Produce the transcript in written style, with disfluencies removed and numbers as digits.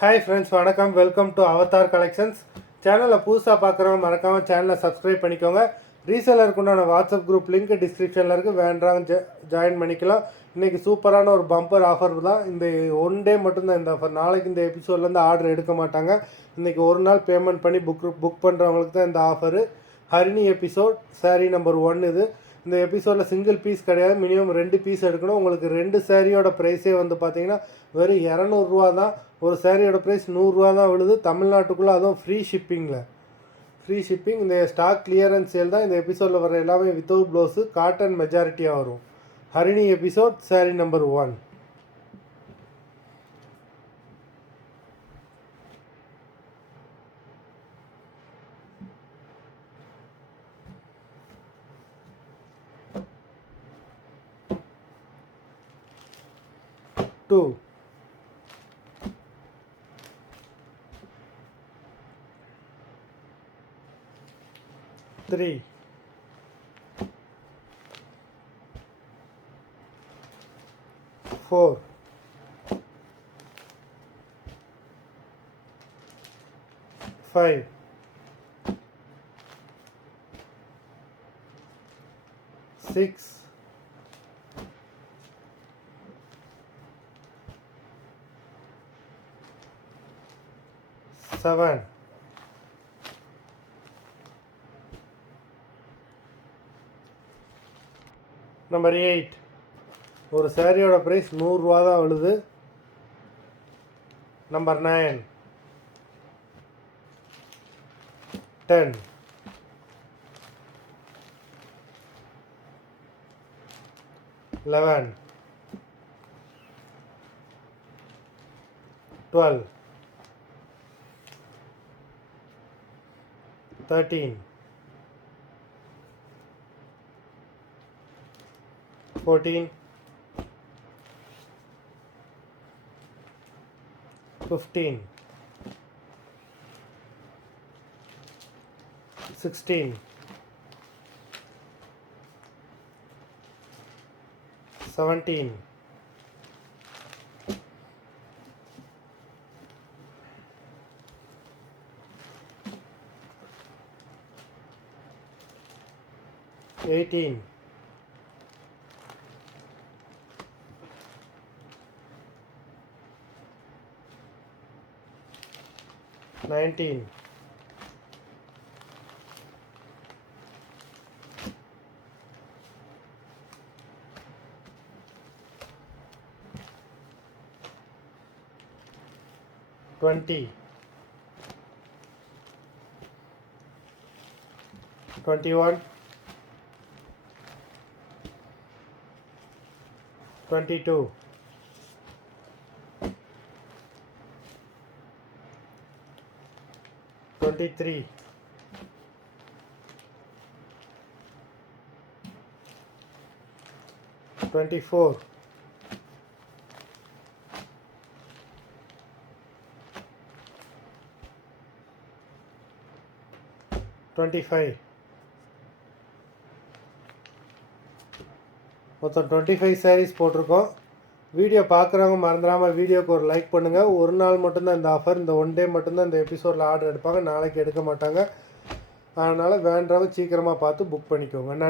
Hi friends, வணக்கம். Welcome to Avatar collections. சேனலில் புதுசாக பார்க்குறவங்க மறக்காமல் சேனலை சப்ஸ்கிரைப் பண்ணிக்கோங்க. ரீசேலருக்கு உண்டான வாட்ஸ்அப் குரூப் லிங்க் டிஸ்கிரிப்ஷனில் இருக்குது, வேண்டாங்க ஜாயின் பண்ணிக்கலாம். இன்றைக்கி சூப்பரான ஒரு பம்பர் ஆஃபர் தான். இந்த ஒன் டே மட்டும்தான் இந்த ஆஃபர். நாளைக்கு இந்த எபிசோட்லேருந்து ஆர்டர் எடுக்க மாட்டாங்க. இன்றைக்கி ஒரு நாள் பேமெண்ட் பண்ணி புக் பண்ணுறவங்களுக்கு தான் இந்த offer. Harini episode sari number 1 இது. இந்த எபிசோடில் சிங்கிள் பீஸ் கிடையாது, மினிமம் 2 பீஸ் எடுக்கணும். உங்களுக்கு 2 சாரியோட ப்ரைஸே வந்து பார்த்தீங்கன்னா வெறும் 200 தான். ஒரு சாரியோட ப்ரைஸ் 100 தான் விழுது தமிழ்நாட்டுக்குள்ளே, அதுவும் ஃப்ரீ ஷிப்பிங். இந்த ஸ்டாக் கிளியரன்ஸ் சேல் தான். இந்த எபிசோடில் வர எல்லாமே வித்தவுட் ப்ளவுஸு, காட்டன் மெஜாரிட்டியாக வரும். Harini episode sari number 1. Two, 3, 4, 5, 6, 7, number 8. ஒரு சாரியோட ப்ரைஸ் 100 தான் விழுது. நம்பர் 9, 10, 11, 12, 13, 14, 15, 16, 17, 18, 19, 20, 21, 22, 23, 24, 25. மொத்தம் 25 சாரீஸ் போட்டிருக்கோம். வீடியோ பார்க்குறவங்க மறந்துடாமல் வீடியோக்கு ஒரு லைக் பண்ணுங்கள். ஒரு நாள் மட்டும்தான் இந்த ஆஃபர். இந்த ஒன் டே மட்டும்தான் இந்த எபிசோடில் ஆர்டர் எடுப்பாங்க. நாளைக்கு எடுக்க மாட்டாங்க. அதனால் வேண்டவங்க சீக்கிரமாக பார்த்து புக் பண்ணிக்கோங்க. நன்றி.